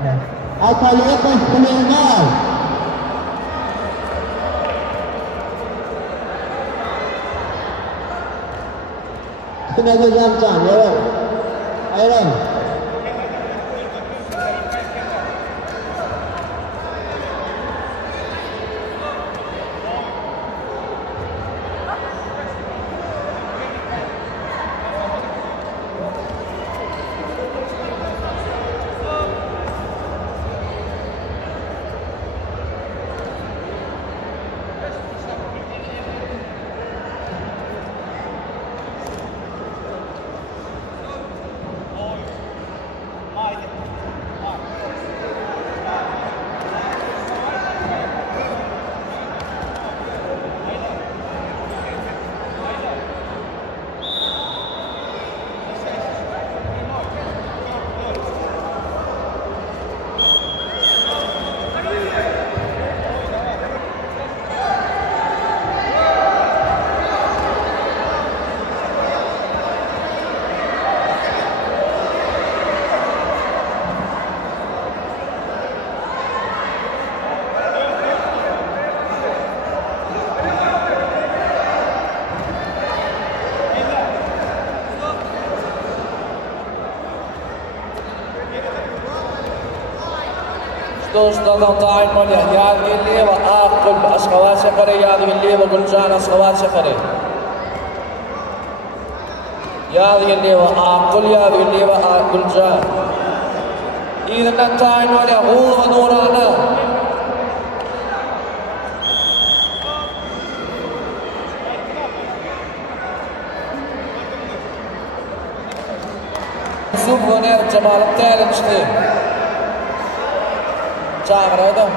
Atalieta Espelenal. Tenaga jamcan, ya. Ayran. دوستان تایم مالی یادگیری و آقل اسخوات شکره یادگیری و گلجان اسخوات شکره یادگیری و آقل یادگیری و گلجان ایدن تایم مالی غول و نورانا زوب ونر جمال التالي مشتين شاغر هذا